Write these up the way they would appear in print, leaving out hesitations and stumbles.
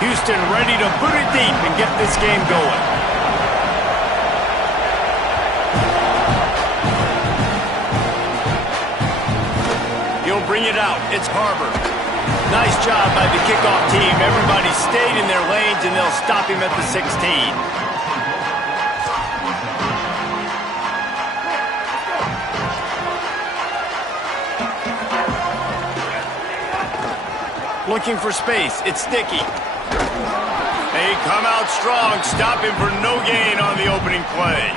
Houston ready to boot it deep and get this game going. He'll bring it out. It's Harbor. Nice job by the kickoff team. Everybody stayed in their lanes, and they'll stop him at the 16. Looking for space. It's Sticky. They come out strong. Stop him for no gain on the opening play.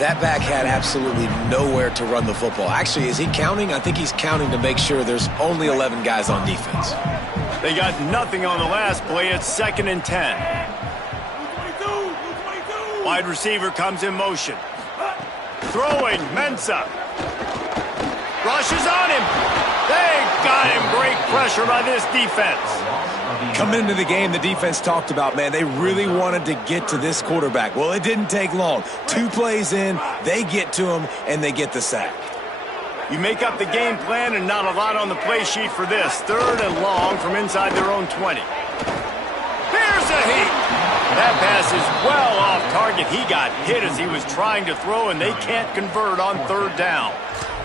That back had absolutely nowhere to run the football. Actually, is he counting? I think he's counting to make sure there's only 11 guys on defense. They got nothing on the last play. It's 2nd and 10. Wide receiver comes in motion. Throwing, Mensah. Rushes on him. They got him. Great pressure by this defense. Coming into the game, the defense talked about, man, they really wanted to get to this quarterback. Well, it didn't take long. 2 plays in, they get to him, and they get the sack. You make up the game plan and not a lot on the play sheet for this. 3rd and long from inside their own 20. Here's a heat. That pass is well off target. He got hit as he was trying to throw, and they can't convert on 3rd down.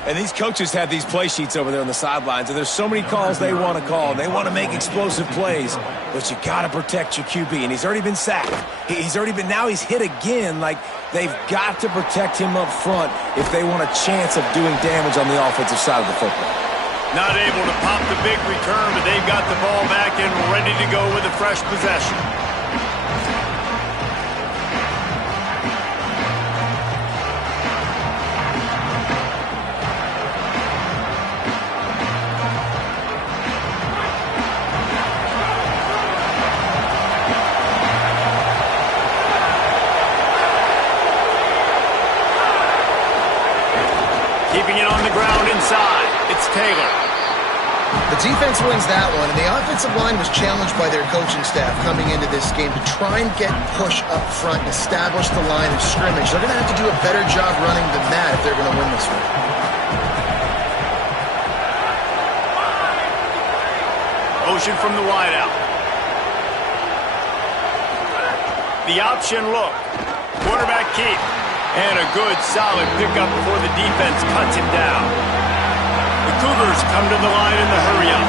And these coaches have these play sheets over there on the sidelines, and there's so many calls they want to call, and they want to make explosive plays, but you got to protect your QB, and he's already been sacked. Now he's hit again. Like, they've got to protect him up front if they want a chance of doing damage on the offensive side of the football. Not able to pop the big return, but they've got the ball back and ready to go with a fresh possession. Keeping it on the ground inside. It's Taylor. The defense wins that one, and the offensive line was challenged by their coaching staff coming into this game to try and get push up front and establish the line of scrimmage. They're going to have to do a better job running than that if they're going to win this one. Motion from the wideout. The option look. Quarterback keep. And a good, solid pickup before the defense cuts him down. The Cougars come to the line in the hurry-up.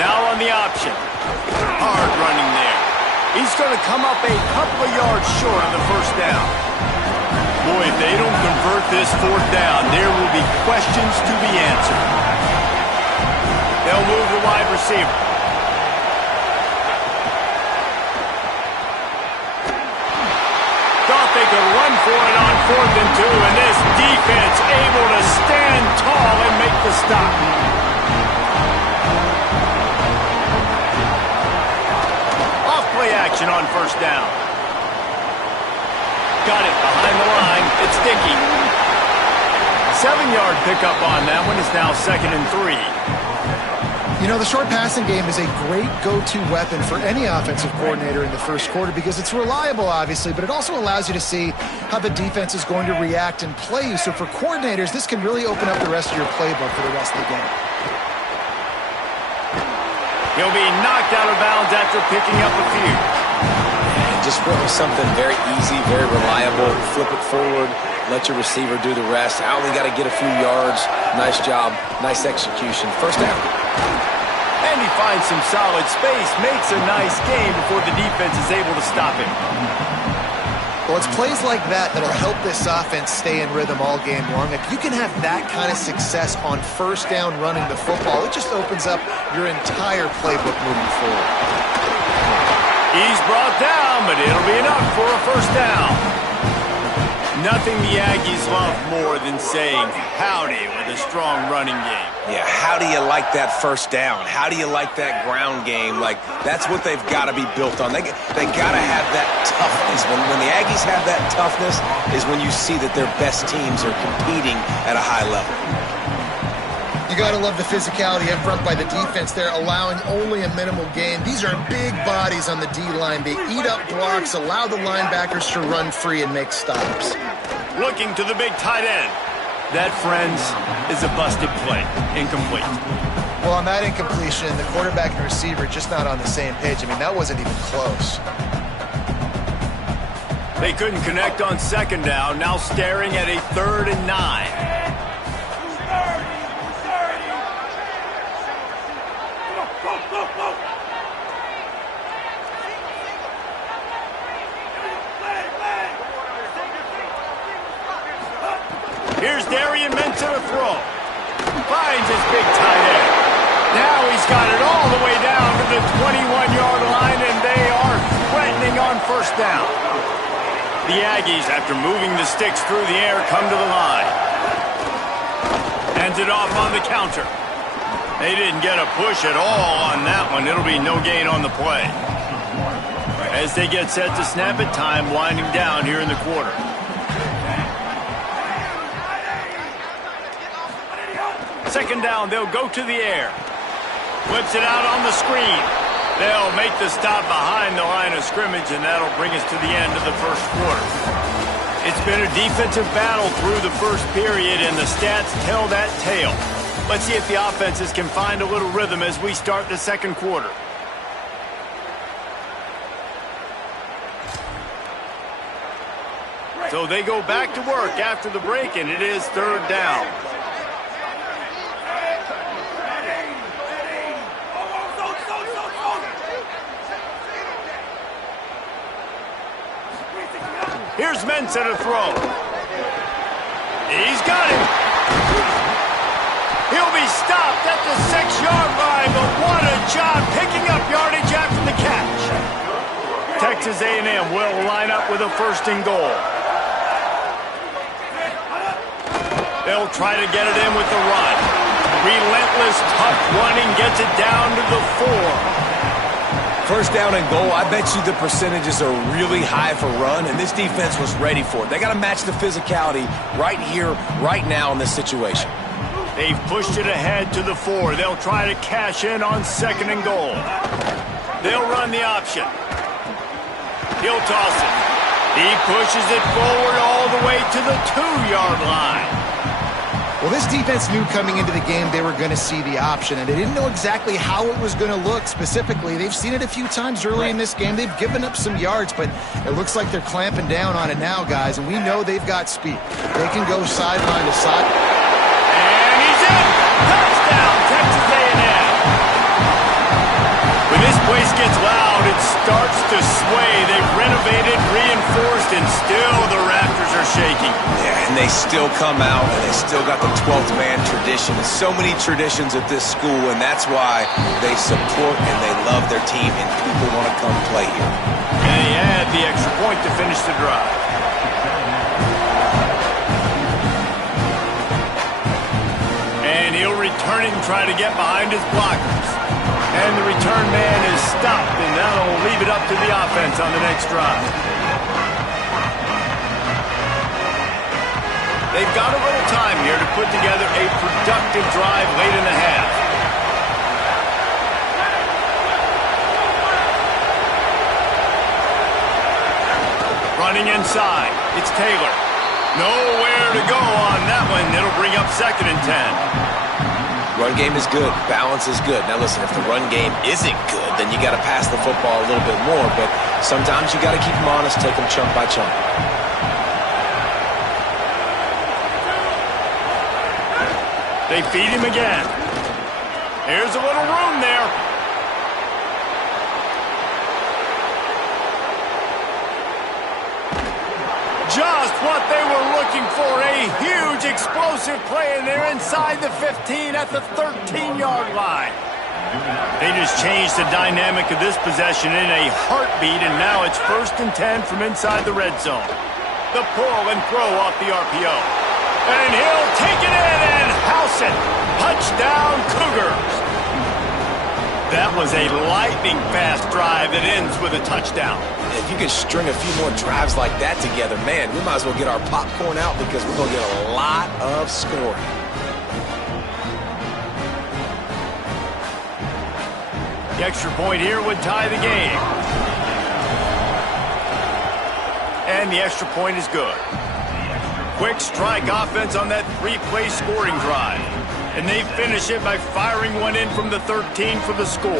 Now on the option. Hard running there. He's going to come up a couple of yards short of the 1st down. Boy, if they don't convert this 4th down, there will be questions to be answered. They'll move the wide receiver. Thought they could run for it on 4th and 2, and this defense able to stand tall and make the stop. Off play action on 1st down. Got it behind the line. It's Dickey. 7-yard pickup on that one. It's now 2nd and 3. You know, the short passing game is a great go-to weapon for any offensive coordinator in the 1st quarter because it's reliable, obviously, but it also allows you to see how the defense is going to react and play you. So for coordinators, this can really open up the rest of your playbook for the rest of the game. He'll be knocked out of bounds after picking up a few. And just flip something very easy, very reliable. Flip it forward, let your receiver do the rest. I only got to get a few yards. Nice job, nice execution. 1st down. And he finds some solid space, makes a nice game before the defense is able to stop him. Well, it's plays like that that'll help this offense stay in rhythm all game long. If you can have that kind of success on 1st down running the football, it just opens up your entire playbook moving forward. He's brought down, but it'll be enough for a 1st down. Nothing the Aggies love more than saying howdy with a strong running game. Yeah, how do you like that 1st down? How do you like that ground game? Like, that's what they've got to be built on. They got to have that toughness. When the Aggies have that toughness is when you see that their best teams are competing at a high level. You got to love the physicality up front by the defense there, allowing only a minimal gain. These are big bodies on the D-line. They eat up blocks, allow the linebackers to run free and make stops. Looking to the big tight end. That, friends, is a busted play. Incomplete. Well, on that incompletion, the quarterback and receiver just not on the same page. I mean, that wasn't even close. They couldn't connect on second down, now staring at a 3rd and 9. Here's Darian Mensa to throw. Finds his big tight end. Now he's got it all the way down to the 21-yard line, and they are threatening on first down. The Aggies, after moving the sticks through the air, come to the line. Hands it off on the counter. They didn't get a push at all on that one. It'll be no gain on the play. As they get set to snap it, time winding down here in the quarter. Second down, they'll go to the air. Flips it out on the screen. They'll make the stop behind the line of scrimmage, and that'll bring us to the end of the first quarter. It's been a defensive battle through the first period, and the stats tell that tale. Let's see if the offenses can find a little rhythm as we start the second quarter. So they go back to work after the break, and it is 3rd down. Here's Mensa to throw. He's got him. He'll be stopped at the 6-yard line, but what a job picking up yardage after the catch. Texas A&M will line up with a 1st and goal. They'll try to get it in with the run. Relentless, tough running gets it down to the 4. First down and goal, I bet you the percentages are really high for run, and this defense was ready for it. They got to match the physicality right here, right now in this situation. They've pushed it ahead to the 4. They'll try to cash in on 2nd and goal. They'll run the option. He'll toss it. He pushes it forward all the way to the 2-yard line. Well, this defense knew coming into the game they were going to see the option, and they didn't know exactly how it was going to look specifically. They've seen it a few times early in this game. They've given up some yards, but it looks like they're clamping down on it now, guys, and we know they've got speed. They can go sideline to side. And he's in! Touchdown, Texas A&M! When this place gets loud, it starts to sway. They've renovated, reinforced, and still the Raptors are shaking. Yeah, and they still come out, and they still got the 12th man tradition. There's so many traditions at this school, and that's why they support and they love their team, and people want to come play here. And he had the extra point to finish the drive. And he'll return it and try to get behind his blockers. And the return man is stopped, and that'll leave it up to the offense on the next drive. They've got a little time here to put together a productive drive late in the half. Running inside, it's Taylor. Nowhere to go on that one. It'll bring up 2nd and 10. Run game is good. Balance is good. Now, listen, if the run game isn't good, then you got to pass the football a little bit more. But sometimes you got to keep them honest, take them chunk by chunk. They feed him again. Here's a little room there. Just what they were looking for, a huge explosive play, and they're inside the 15 at the 13-yard line. They just changed the dynamic of this possession in a heartbeat, and now it's 1st and 10 from inside the red zone. The pull and throw off the RPO. And he'll take it in and house it. Touchdown, Cougars. That was a lightning-fast drive that ends with a touchdown. If you can string a few more drives like that together, man, we might as well get our popcorn out because we're going to get a lot of scoring. The extra point here would tie the game. And the extra point is good. Quick strike offense on that three-play scoring drive. And they finish it by firing one in from the 13 for the score.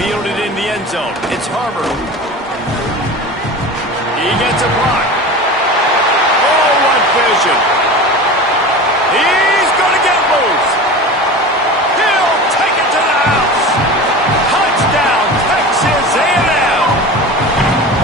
Fielded in the end zone. It's Harbor. He gets a block. Oh, what vision. He's going to get loose. He'll take it to the house. Touchdown, Texas A&M.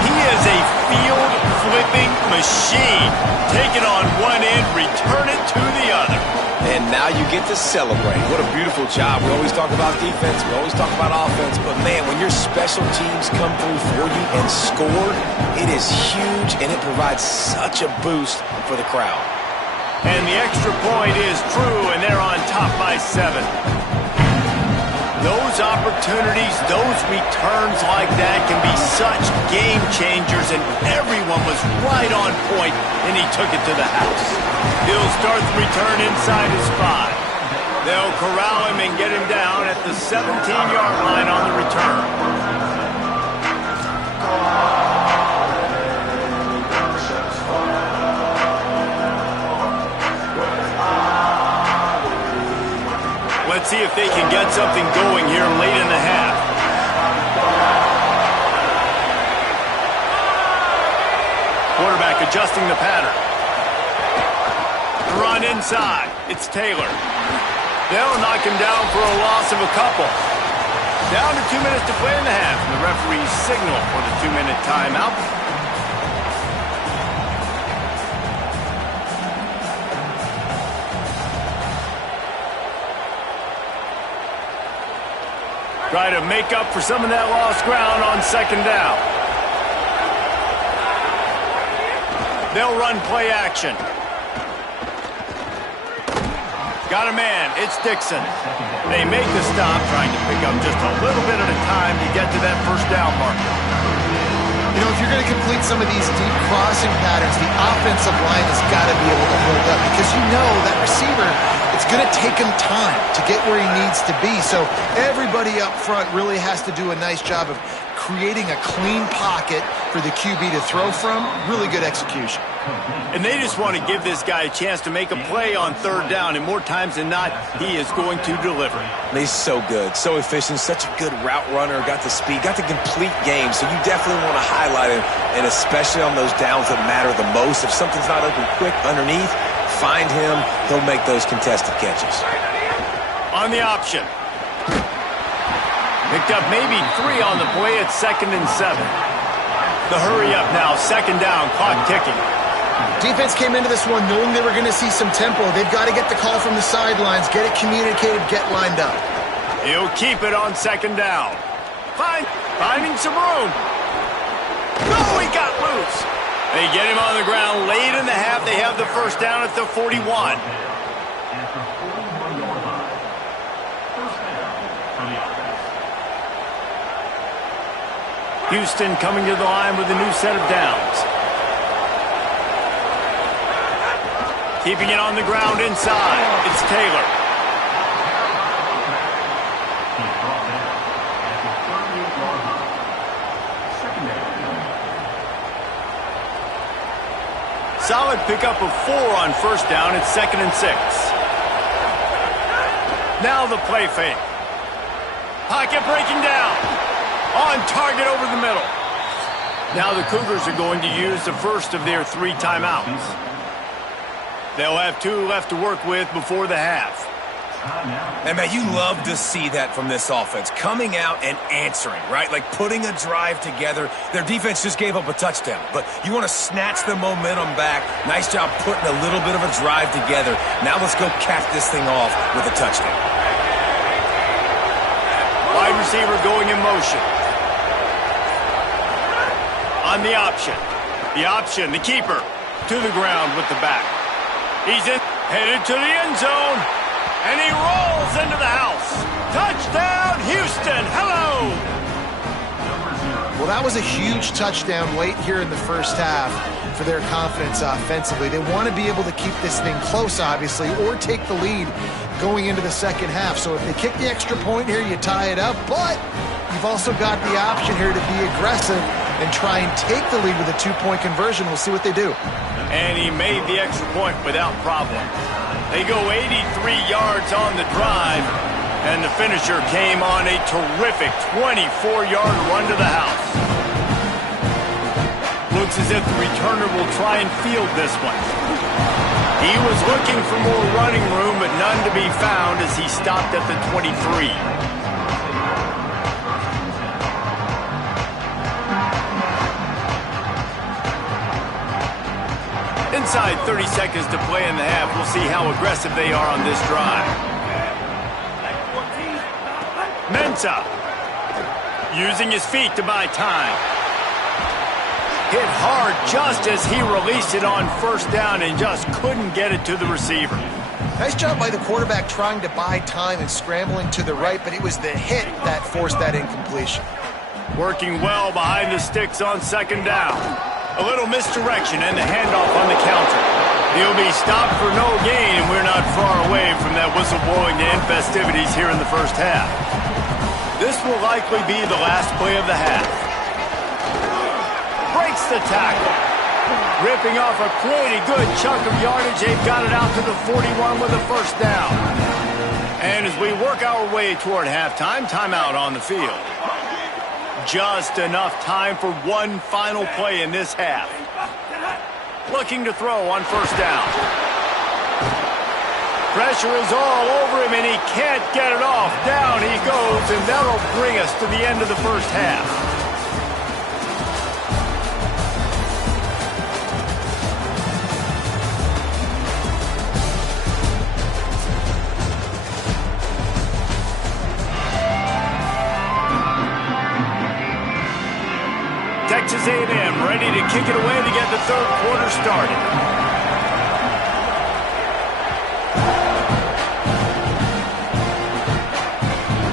He is a field-flipping machine. Take it on one end, return it to the other. And now you get to celebrate. What a beautiful job. We always talk about defense. We always talk about offense. But, man, when your special teams come through for you and score, it is huge, and it provides such a boost for the crowd. And the extra point is true, and they're on top by 7. Those opportunities, those returns like that can be such game changers, and everyone was right on point, and he took it to the house. He'll start the return inside his 5. They'll corral him and get him down at the 17-yard line on the return. Let's see if they can get something going here late in the half. Quarterback adjusting the pattern. Run inside. It's Taylor. They'll knock him down for a loss of a couple. Down to 2 minutes to play in the half. And the referee's signal for the 2-minute timeout. Try to make up for some of that lost ground on second down. They'll run play action. Got a man. It's Dixon. They make the stop, trying to pick up just a little bit at a time to get to that first down marker. You know, if you're going to complete some of these deep crossing patterns, the offensive line has got to be able to hold up because you know that receiver, it's going to take him time to get where he needs to be. So everybody up front really has to do a nice job of creating a clean pocket for the QB to throw from. Really good execution. And they just want to give this guy a chance to make a play on third down, and more times than not, he is going to deliver. He's so good, so efficient, such a good route runner, got the speed, got the complete game, so you definitely want to highlight him, and especially on those downs that matter the most. If something's not open quick underneath, find him, he'll make those contested catches. On the option. Picked up maybe 3 on the play at 2nd and 7. The hurry up now, second down, clock ticking. Defense came into this one knowing they were going to see some tempo. They've got to get the call from the sidelines, get it communicated, get lined up. He'll keep it on second down. Finding some room. No, he got loose. They get him on the ground late in the half. They have the first down at the 41. Houston coming to the line with a new set of downs. Keeping it on the ground inside. It's Taylor. Solid pickup of 4 on first down. It's 2nd and 6. Now the play fake. Pocket breaking down. On target over the middle. Now the Cougars are going to use the first of their 3 timeouts. They'll have 2 left to work with before the half. And, man, you love to see that from this offense. Coming out and answering, right? Like putting a drive together. Their defense just gave up a touchdown, but you want to snatch the momentum back. Nice job putting a little bit of a drive together. Now let's go cap this thing off with a touchdown. Wide receiver going in motion. On the option. The keeper to the ground with the back. He's headed to the end zone, and he rolls into the house. Touchdown, Houston. Hello. Well, that was a huge touchdown late here in the first half for their confidence offensively. They want to be able to keep this thing close, obviously, or take the lead going into the second half. So if they kick the extra point here, you tie it up, but you've also got the option here to be aggressive and try and take the lead with a two-point conversion. We'll see what they do. And he made the extra point without problem. They go 83 yards on the drive, and the finisher came on a terrific 24-yard run to the house. Looks as if the returner will try and field this one. He was looking for more running room, but none to be found as he stopped at the 23. Inside 30 seconds to play in the half. We'll see how aggressive they are on this drive. Mensah using his feet to buy time. Hit hard just as he released it on first down and just couldn't get it to the receiver. Nice job by the quarterback trying to buy time and scrambling to the right, but it was the hit that forced that incompletion. Working well behind the sticks on second down. A little misdirection and the handoff on the counter. He'll be stopped for no gain, and we're not far away from that whistle blowing to end festivities here in the first half. This will likely be the last play of the half. Breaks the tackle. Ripping off a pretty good chunk of yardage. They've got it out to the 41 with a first down. And as we work our way toward halftime, timeout on the field. Just enough time for one final play in this half. Looking to throw on first down. Pressure is all over him, and he can't get it off. Down he goes, and that'll bring us to the end of the first half. Texas A&M ready to kick it away to get the third quarter started.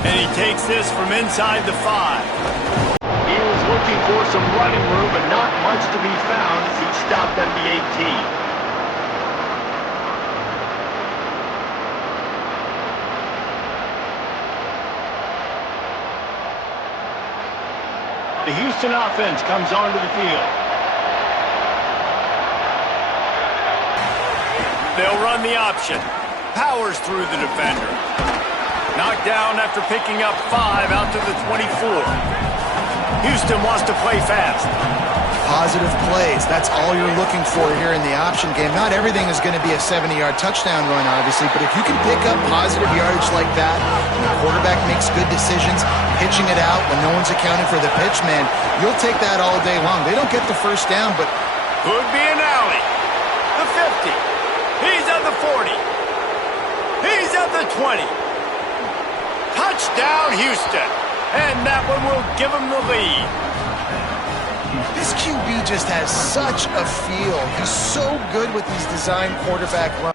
And he takes this from inside the 5. He was looking for some running room, but not much to be found as he stopped at the 18. The Houston offense comes onto the field. They'll run the option. Powers through the defender. Knocked down after picking up 5 out to the 24. Houston wants to play fast. Positive plays. That's all you're looking for here in the option game. Not everything is going to be a 70-yard touchdown run, obviously, but if you can pick up positive yardage like that, and the quarterback makes good decisions, pitching it out when no one's accounting for the pitch, man, you'll take that all day long. They don't get the first down, but could be an alley. The 50. He's at the 40. He's at the 20. Touchdown, Houston. And that one will give him the lead. This QB just has such a feel. He's so good with these design quarterback runs.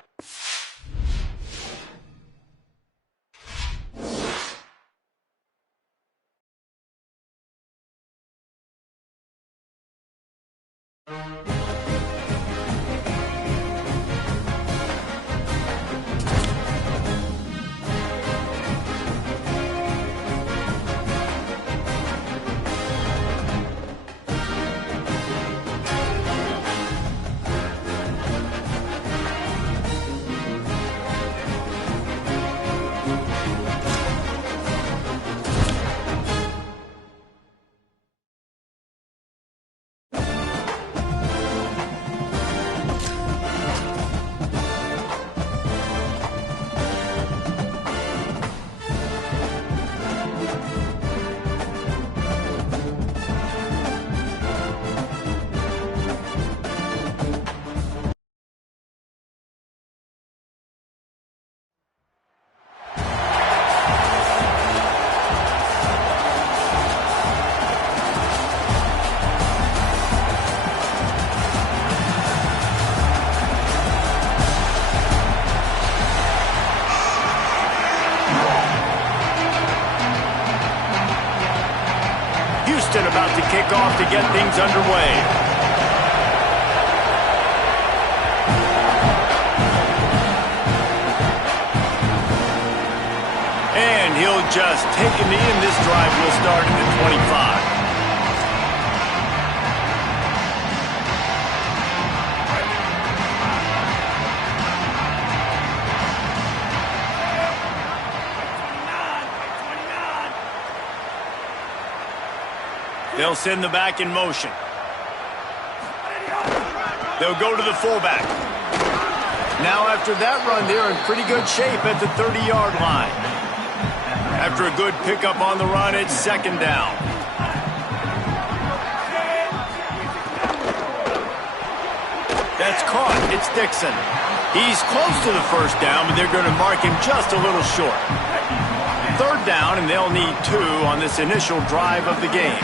about to kick off to get things underway. And he'll just take a knee, and this drive will start at the 25. They'll send the back in motion. They'll go to the fullback. Now after that run, they're in pretty good shape at the 30-yard line. After a good pickup on the run, it's second down. That's caught. It's Dixon. He's close to the first down, but they're going to mark him just a little short. Third down, and they'll need 2 on this initial drive of the game.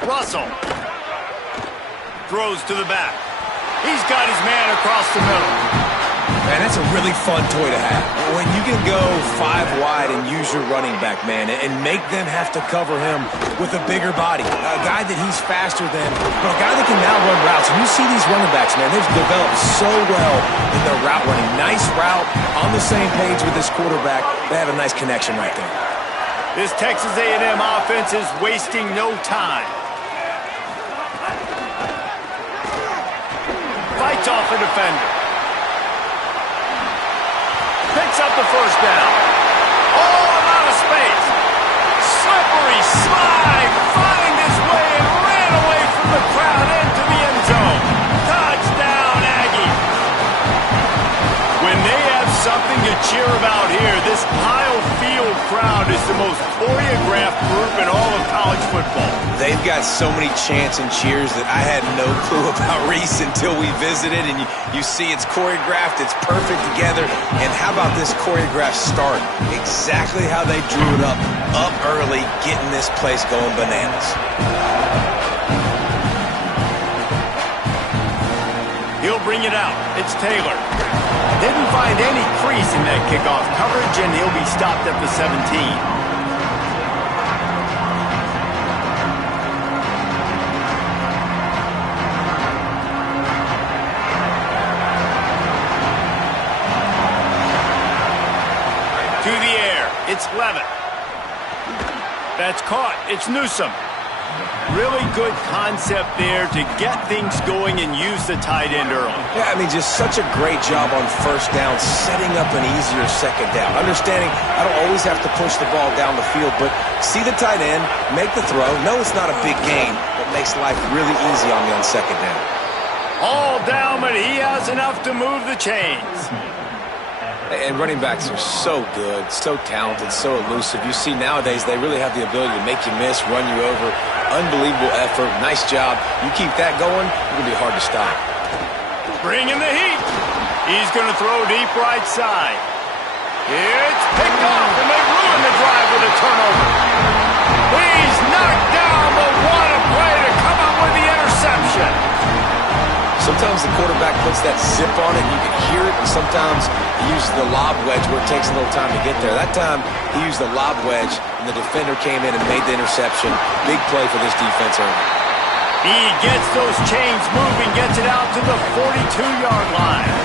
Russell throws to the back. He's got his man across the middle. Man, that's a really fun toy to have. When you can go 5 wide and use your running back, man, and make them have to cover him with a bigger body. A guy that he's faster than, but a guy that can now run routes. And you see these running backs, man, they've developed so well in their route running. Nice route, on the same page with this quarterback. They have a nice connection right there. This Texas A&M offense is wasting no time. Fights off a defender. Picks up the first down. Oh, a lot of space. Slippery slide. Find his way and ran away from the crowd into the end zone. Touchdown, Aggie. When they have something to cheer about here, this Kyle Field crowd is the most choreographed group in all of college football. They've got so many chants and cheers that I had no clue about Reese until we visited, and you see it's choreographed, it's perfect together. And how about this choreographed start? Exactly how they drew it up early, getting this place going bananas. He'll bring it out. It's Taylor. Didn't find any crease in that kickoff coverage, and he'll be stopped at the 17. To the air. It's Levitt. That's caught. It's Newsome. Really good concept there to get things going and use the tight end early. Yeah, I mean, just such a great job on first down, setting up an easier second down. Understanding I don't always have to push the ball down the field, but see the tight end, make the throw. No, it's not a big gain, but makes life really easy on me on second down. All down, but he has enough to move the chains. And running backs are so good, so talented, so elusive. You see nowadays they really have the ability to make you miss, run you over. Unbelievable effort. Nice job. You keep that going, it's going to be hard to stop. Bringing the heat. He's going to throw deep right side. It's picked off, and they ruin the drive with a turnover. He's knocked down, but what a play to come up with the interception. Sometimes the quarterback puts that zip on it, and you can hear it, and sometimes he uses the lob wedge where it takes a little time to get there. That time, he used the lob wedge, and the defender came in and made the interception. Big play for this defense early. He gets those chains moving, gets it out to the 42-yard line.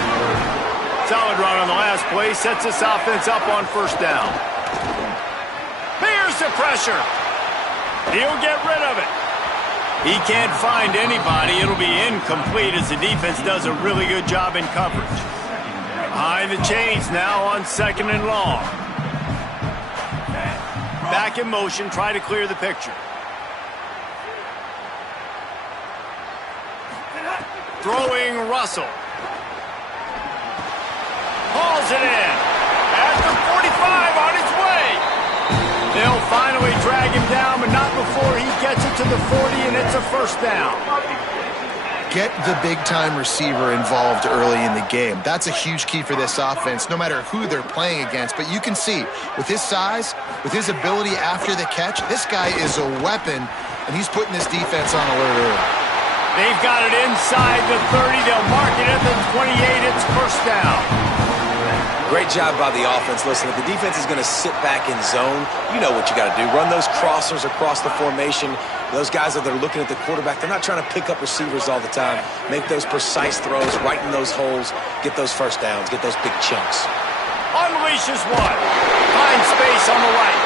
Solid run on the last play, sets this offense up on first down. Here's the pressure. He'll get rid of it. He can't find anybody. It'll be incomplete as the defense does a really good job in coverage. Behind the chains now on second and long. Back in motion, try to clear the picture. Throwing Russell. Hauls it in. At the 45 on his way. They'll finally drag him down, but not before he gets it to the 40, and it's a first down. Get the big-time receiver involved early in the game. That's a huge key for this offense, no matter who they're playing against. But you can see, with his size, with his ability after the catch, this guy is a weapon, and he's putting this defense on alert early. They've got it inside the 30. They'll mark it at the 28. It's first down. Great job by the offense. Listen, if the defense is going to sit back in zone, you know what you got to do. Run those crossers across the formation. Those guys that are looking at the quarterback, they're not trying to pick up receivers all the time. Make those precise throws, right in those holes, get those first downs, get those big chunks. Unleashes one. Finds space on the right.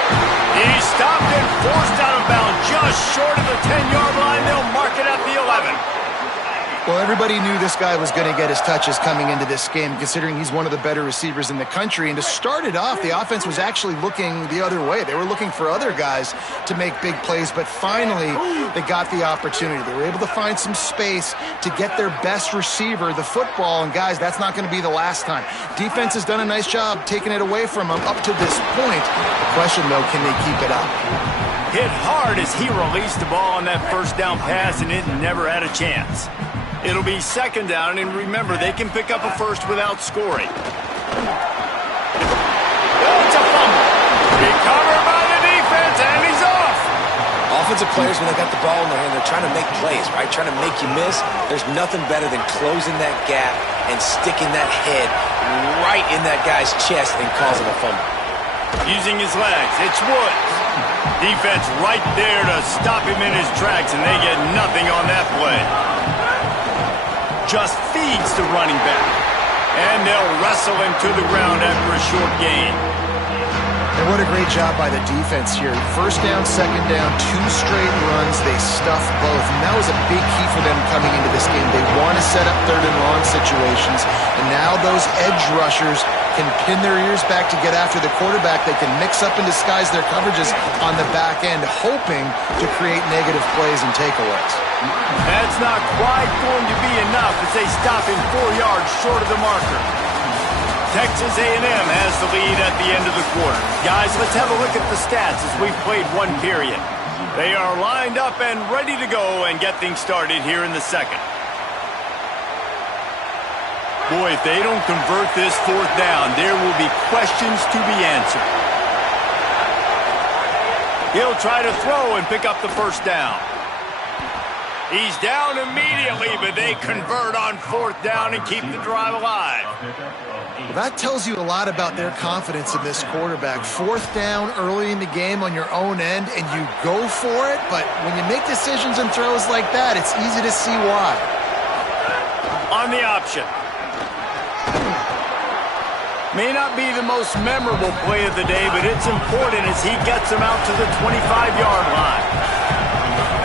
He's stopped and forced out of bounds just short of the 10-yard line. They'll mark it at the 11. Well, everybody knew this guy was going to get his touches coming into this game, considering he's one of the better receivers in the country. And to start it off, the offense was actually looking the other way. They were looking for other guys to make big plays, but finally they got the opportunity. They were able to find some space to get their best receiver the football. And guys, that's not going to be the last time. Defense has done a nice job taking it away from them up to this point. The question, though, can they keep it up? Hit hard as he released the ball on that first down pass, and it never had a chance. It'll be second down, and remember, they can pick up a first without scoring. Oh, it's a fumble. Recovered by the defense, and he's off. Offensive players, when they got the ball in their hand, they're trying to make plays, right? Trying to make you miss. There's nothing better than closing that gap and sticking that head right in that guy's chest and causing a fumble. Using his legs, it's Woods. Defense right there to stop him in his tracks, and they get nothing on that play. Just feeds the running back. And they'll wrestle him to the ground after a short gain. And what a great job by the defense here. First down, second down, 2 straight runs. They stuffed both. And that was a big key for them coming into this game. They want to set up third and long situations. And now those edge rushers can pin their ears back to get after the quarterback. They can mix up and disguise their coverages on the back end, hoping to create negative plays and takeaways. That's not quite going to be enough as they stop him 4 yards short of the marker. Texas A&M has the lead at the end of the quarter. Guys, let's have a look at the stats as we've played one period. They are lined up and ready to go and get things started here in the second. Boy, if they don't convert this fourth down, there will be questions to be answered. He'll try to throw and pick up the first down. He's down immediately, but they convert on fourth down and keep the drive alive. Well, that tells you a lot about their confidence in this quarterback. Fourth down early in the game on your own end, and you go for it, but when you make decisions and throws like that, it's easy to see why. On the option. May not be the most memorable play of the day, but it's important as he gets him out to the 25-yard line.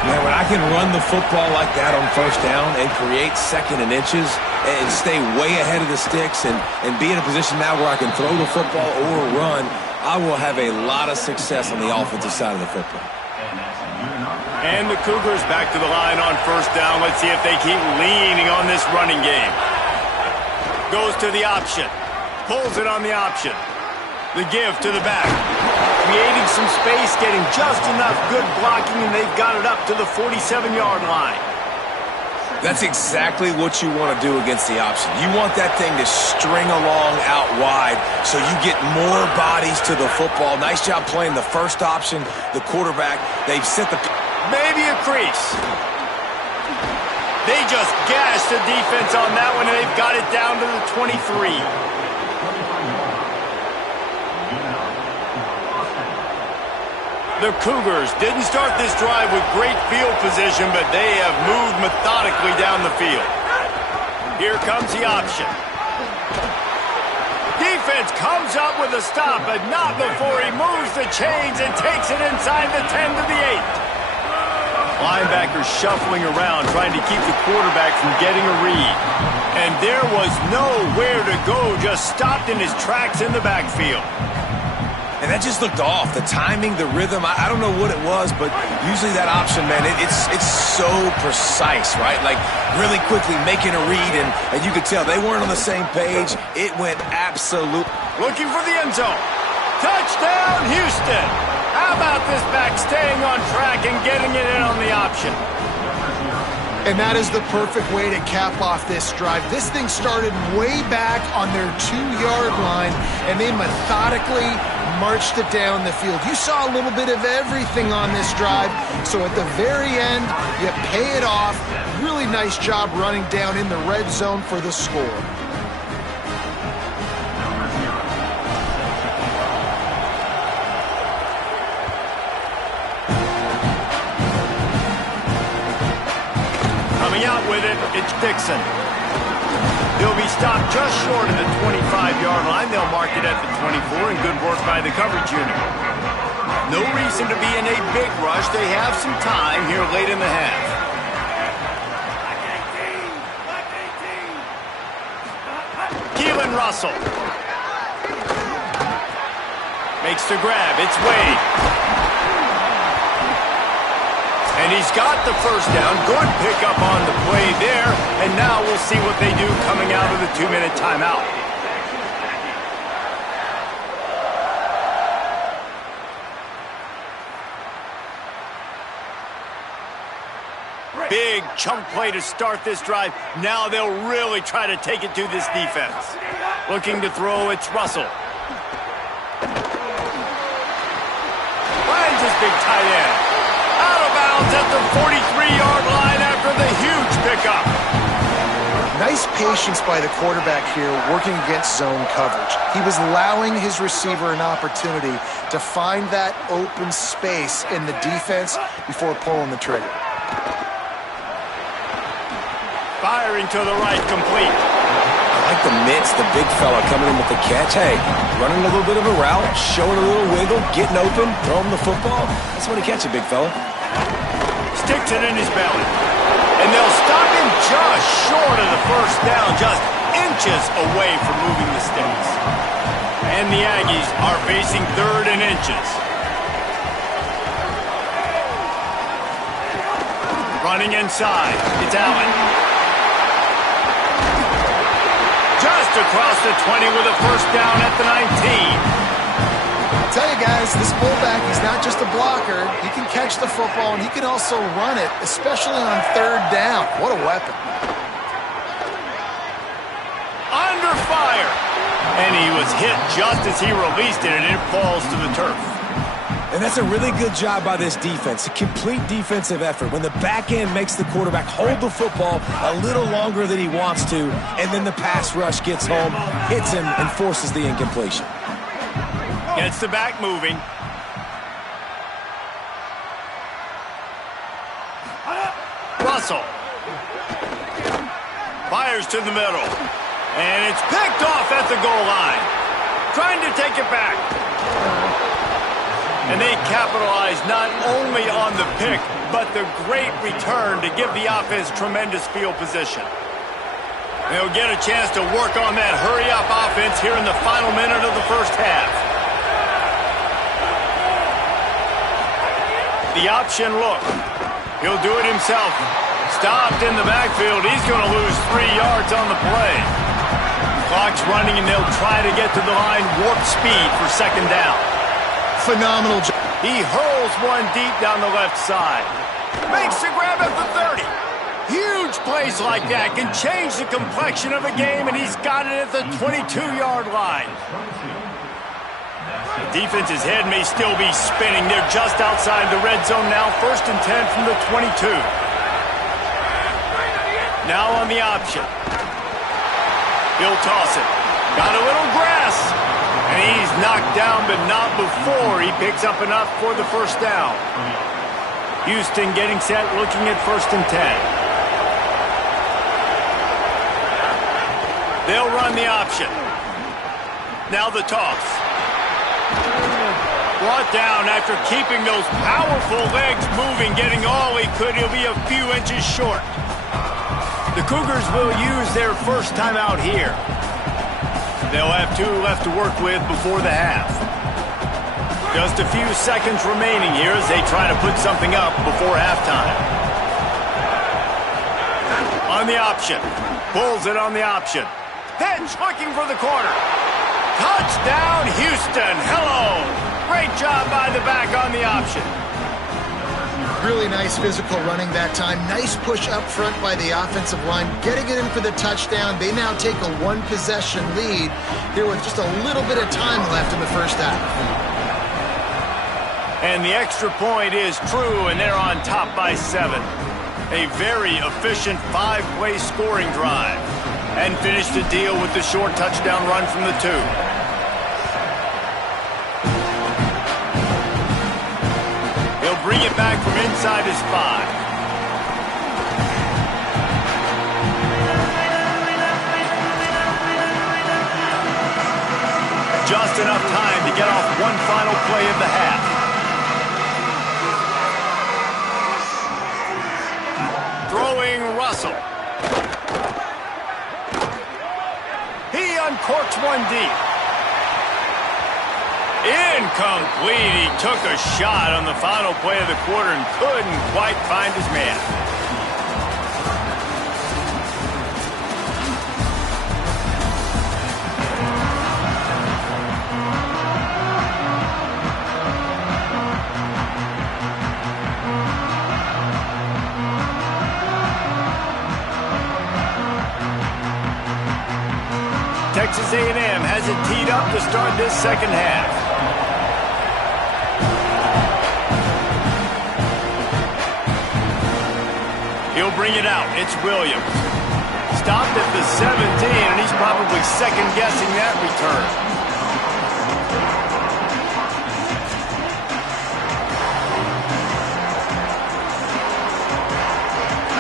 Man, when I can run the football like that on first down and create second and inches and stay way ahead of the sticks and be in a position now where I can throw the football or run, I will have a lot of success on the offensive side of the football. And the Cougars back to the line on first down. Let's see if they keep leaning on this running game. Goes to the option. Pulls it on the option. The give to the back. Creating some space, getting just enough good blocking, and they've got it up to the 47-yard line. That's exactly what you want to do against the option. You want that thing to string along out wide so you get more bodies to the football. Nice job playing the first option, the quarterback. They've set the... Maybe a crease. They just gashed the defense on that one, and they've got it down to the 23. The Cougars didn't start this drive with great field position, but they have moved methodically down the field. Here comes the option. Defense comes up with a stop, but not before he moves the chains and takes it inside the 10 to the 8. Linebackers shuffling around, trying to keep the quarterback from getting a read. And there was nowhere to go, just stopped in his tracks in the backfield. And that just looked off. The timing, the rhythm, I don't know what it was, but usually that option, man, it's so precise, right? Like really quickly making a read, and you could tell they weren't on the same page. It went absolute. Looking for the end zone. Touchdown, Houston. How about this back staying on track and getting it in on the option? And that is the perfect way to cap off this drive. This thing started way back on their 2-yard line, and they methodically marched it down the field. You saw a little bit of everything on this drive, so at the very end, you pay it off. Really nice job running down in the red zone for the score. Coming out with it, it's Dixon. He'll be stopped just short of the 25-yard line. They'll mark it at the 24, and good work by the coverage unit. No reason to be in a big rush. They have some time here late in the half. Keelan Russell makes the grab. It's Wade. And he's got the first down. Good pickup on the play there. And now we'll see what they do coming out of the 2-minute timeout. Big chunk play to start this drive. Now they'll really try to take it to this defense. Looking to throw, it's Russell. Finds his big tight end. Out of bounds at the 43-yard line after the huge pickup. Nice patience by the quarterback here working against zone coverage. He was allowing his receiver an opportunity to find that open space in the defense before pulling the trigger. Firing to the right, complete. I like the mitts, the big fella coming in with the catch. Hey, running a little bit of a route, showing a little wiggle, getting open, throwing the football. That's when he catch it, big fella. Sticks it in his belly. And they'll stop him just short of the first down, just inches away from moving the sticks. And the Aggies are facing 3rd and inches. Running inside, it's Allen. Just across the 20 with a first down at the 19. I'll tell you guys, this fullback, he's not just a blocker. He can catch the football, and he can also run it, especially on 3rd down. What a weapon. Under fire. And he was hit just as he released it, and it falls to the turf. And that's a really good job by this defense, a complete defensive effort. When the back end makes the quarterback hold the football a little longer than he wants to, and then the pass rush gets home, hits him, and forces the incompletion. Gets the back moving. Russell. Fires to the middle. And it's picked off at the goal line. Trying to take it back. And they capitalize not only on the pick, but the great return to give the offense tremendous field position. They'll get a chance to work on that hurry-up offense here in the final minute of the first half. The option look. He'll do it himself. Stopped in the backfield. He's going to lose 3 yards on the play. Clock's running, and they'll try to get to the line warp speed for 2nd down. Phenomenal job. He hurls one deep down the left side. Makes the grab at the 30. Huge plays like that can change the complexion of a game, and he's got it at the 22-yard line. The defense's head may still be spinning. They're just outside the red zone now. 1st and 10 from the 22. Now on the option. He'll toss it. Got a little grass. And he's knocked down, but not before he picks up enough for the first down. Houston getting set, looking at 1st and 10. They'll run the option. Now the toss. Brought down after keeping those powerful legs moving, getting all he could. He'll be a few inches short. The Cougars will use their first timeout here. They'll have 2 left to work with before the half. Just a few seconds remaining here as they try to put something up before halftime. On the option. Pulls it on the option. Pitch looking for the corner. Touchdown, Houston. Hello. Great job by the back on the option. Really nice physical running that time. Nice push up front by the offensive line, getting it in for the touchdown. They now take a 1-possession lead here with just a little bit of time left in the first half. And the extra point is true, and they're on top by 7. A very efficient 5-play scoring drive. And finish the deal with the short touchdown run from the 2. He'll bring it back from inside his 5. Just enough time to get off one final play of the half. Throwing Russell. He uncorks one deep. Incomplete. He took a shot on the final play of the quarter and couldn't quite find his man. Texas A&M has it teed up to start this second half. He'll bring it out. It's Williams. Stopped at the 17, and he's probably second-guessing that return.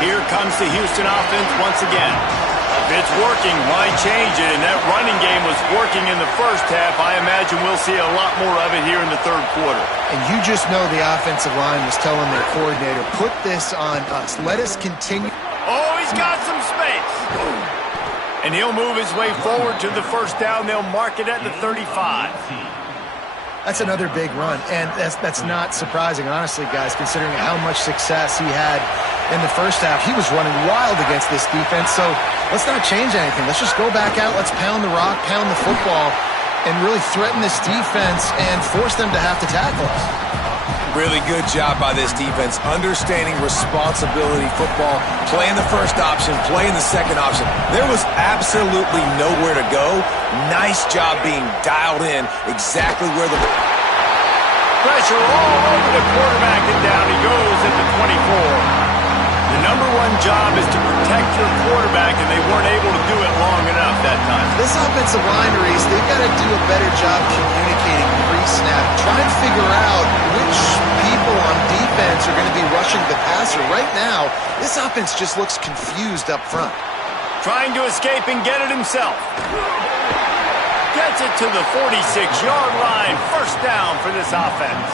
Here comes the Houston offense once again. If it's working, why change it? And that running game was working in the first half. I imagine we'll see a lot more of it here in the third quarter. And you just know the offensive line was telling their coordinator, put this on us. Let us continue. Oh, he's got some space. And he'll move his way forward to the first down. They'll mark it at the 35. That's another big run, and that's not surprising, honestly, guys, considering how much success he had in the first half. He was running wild against this defense, so let's not change anything. Let's just go back out, let's pound the rock, pound the football, and really threaten this defense and force them to have to tackle us. Really good job by this defense, understanding responsibility football, playing the first option, playing the second option. There was absolutely nowhere to go. Nice job being dialed in exactly where the... Pressure all over the quarterback, and down he goes at the 24. The number one job is to protect your quarterback, and they weren't able to do it long enough that time. This offensive line, Reese, they've got to do a better job communicating pre-snap. Try and figure out which people on defense are going to be rushing the passer. Right now, this offense just looks confused up front. Trying to escape and get it himself. Gets it to the 46-yard line. First down for this offense.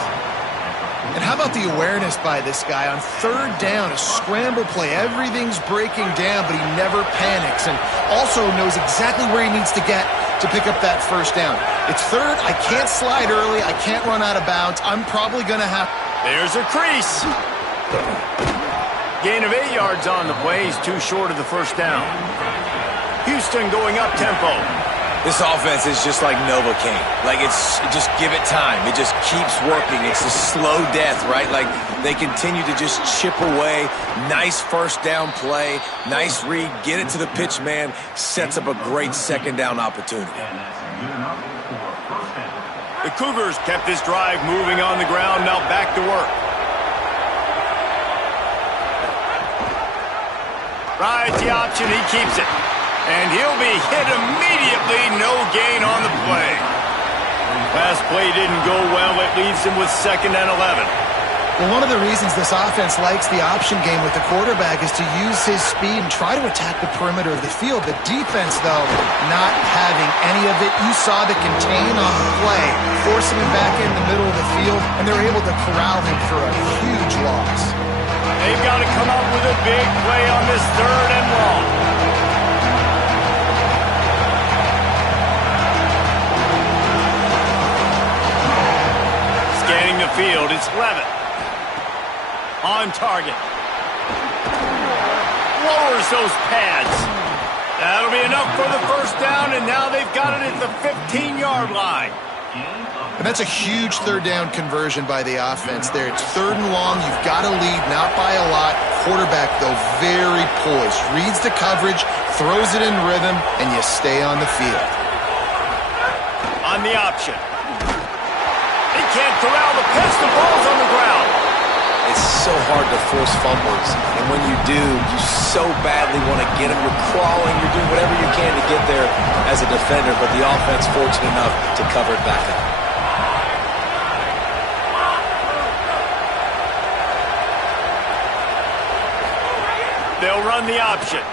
And how about the awareness by this guy on third down, a scramble play. Everything's breaking down, but he never panics and also knows exactly where he needs to get to pick up that first down. It's third. I can't slide early. I can't run out of bounds. I'm probably going to have... There's a crease. Gain of 8 yards on the play. He's too short of the first down. Houston going up tempo. This offense is just like Novocaine. Like, it's just give it time. It just keeps working. It's a slow death, right? Like, they continue to just chip away. Nice first down play. Nice read. Get it to the pitch man. Sets up a great second down opportunity. The Cougars kept this drive moving on the ground. Now back to work. Rides the option. He keeps it. And he'll be hit immediately. No gain on the play. Last play didn't go well. It leaves him with 2nd and 11. Well, one of the reasons this offense likes the option game with the quarterback is to use his speed and try to attack the perimeter of the field. The defense, though, not having any of it. You saw the contain on the play, forcing him back in the middle of the field, and they're able to corral him for a huge loss. They've got to come up with a big play on this 3rd and long. Scanning the field, it's Levitt. On target. Lowers those pads. That'll be enough for the first down, and now they've got it at the 15-yard line. And that's a huge third down conversion by the offense there. It's 3rd and long. You've got to lead, not by a lot. Quarterback, though, very poised. Reads the coverage, throws it in rhythm, and you stay on the field. On the option. They can't corral the pitch. The ball's to force fumbles. And when you do, you so badly want to get them. You're crawling, you're doing whatever you can to get there as a defender, but the offense fortunate enough to cover it back up. They'll run the option.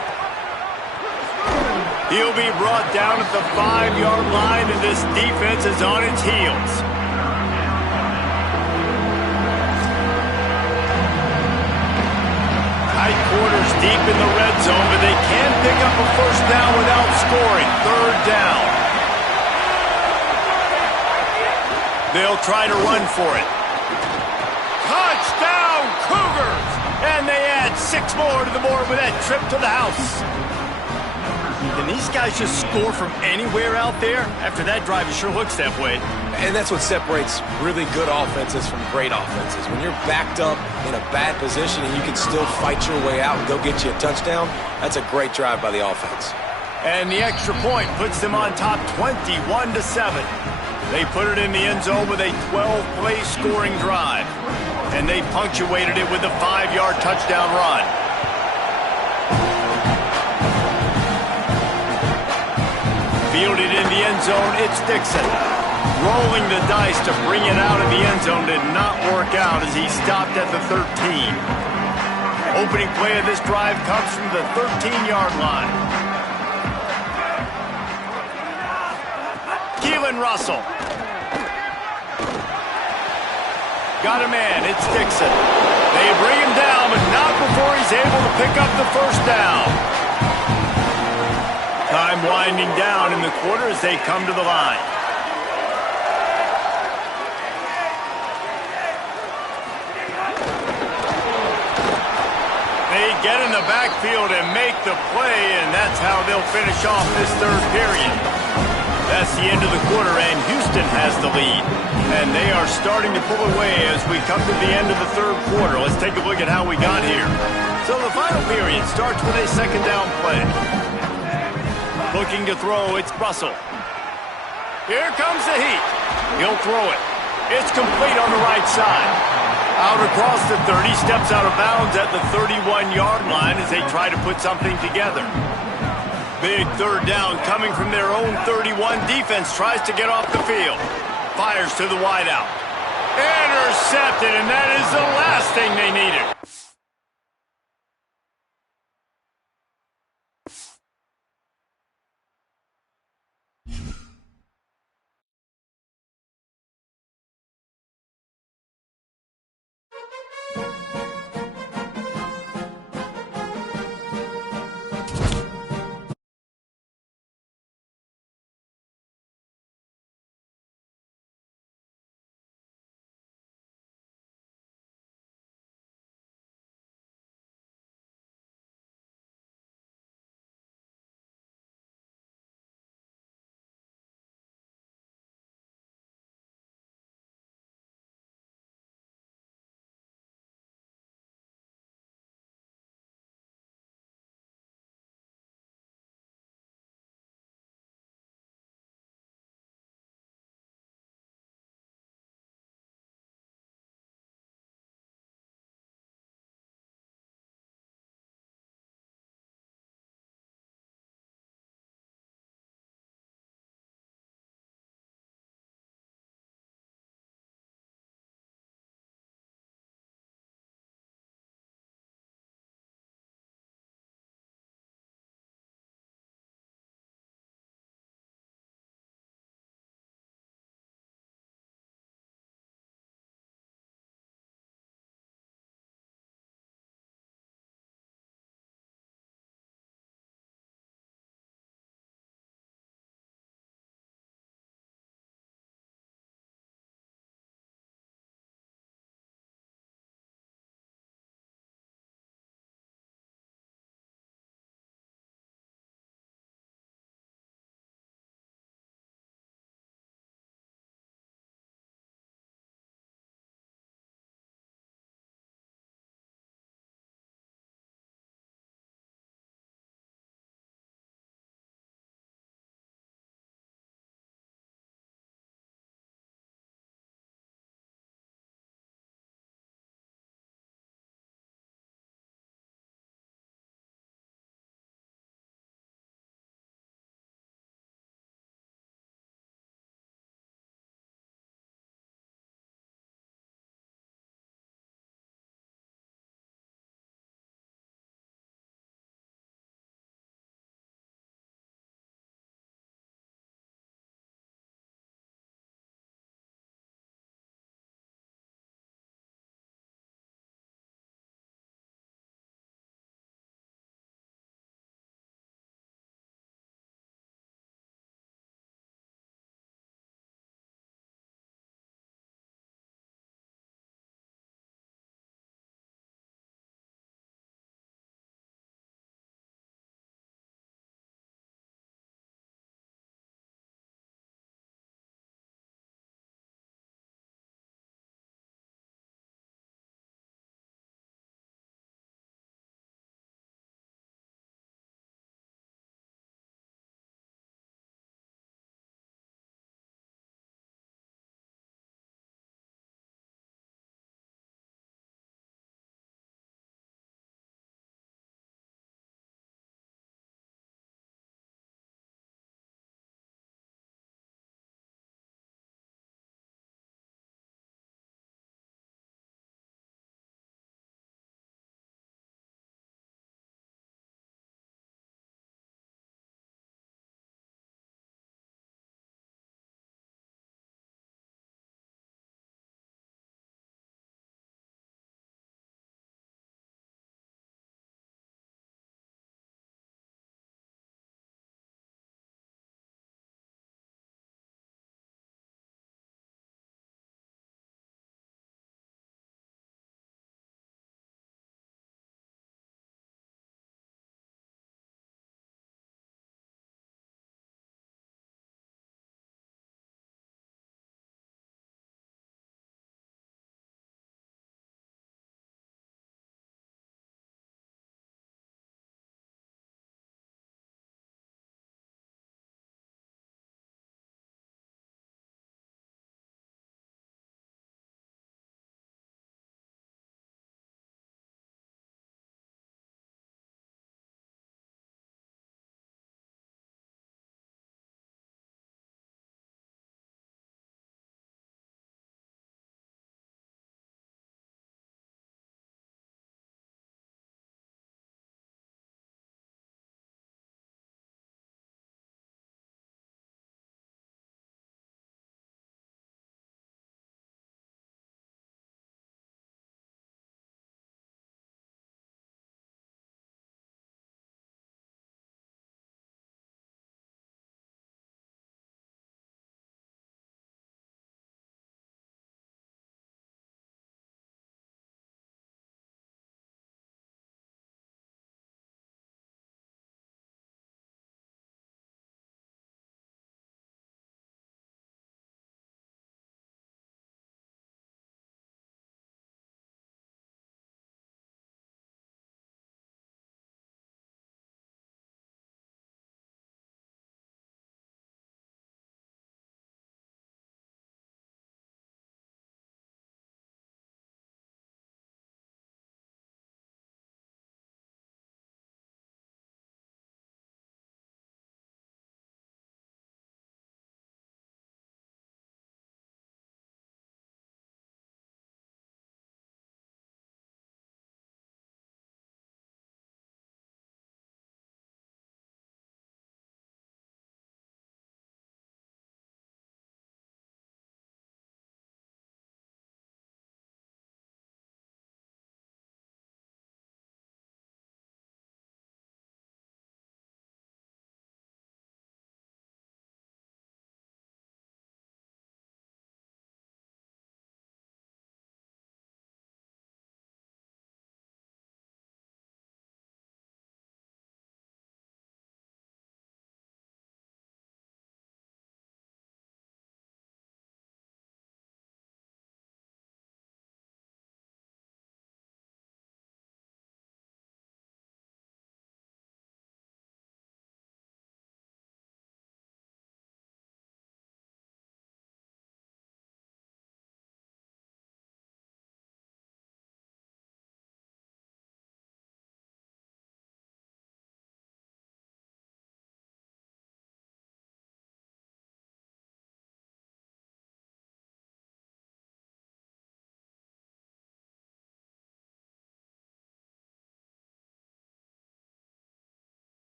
He'll be brought down at the 5-yard line, and this defense is on its heels. Tight quarters deep in the red zone, but they can pick up a first down without scoring. Third down. They'll try to run for it. Touchdown, Cougars! And they add 6 more to the board with that trip to the house. Can these guys just score from anywhere out there? After that drive, it sure looks that way. And that's what separates really good offenses from great offenses. When you're backed up in a bad position and you can still fight your way out and go get you a touchdown, that's a great drive by the offense. And the extra point puts them on top 21-7. They put it in the end zone with a 12-play scoring drive. And they punctuated it with a 5-yard touchdown run. Fielded in the end zone, it's Dixon. Rolling the dice to bring it out of the end zone did not work out as he stopped at the 13. Opening play of this drive comes from the 13-yard line. Keelan Russell. Got a man, it's Dixon. They bring him down, but not before he's able to pick up the first down. Time winding down in the quarter as they come to the line. They get in the backfield and make the play, and that's how they'll finish off this third period. That's the end of the quarter, and Houston has the lead. And they are starting to pull away as we come to the end of the third quarter. Let's take a look at how we got here. So the final period starts with a second down play. Looking to throw, it's Russell. Here comes the heat. He'll throw it. It's complete on the right side. Out across the 30, steps out of bounds at the 31-yard line as they try to put something together. Big third down coming from their own 31. Defense tries to get off the field. Fires to the wideout. Intercepted, and that is the last thing they needed.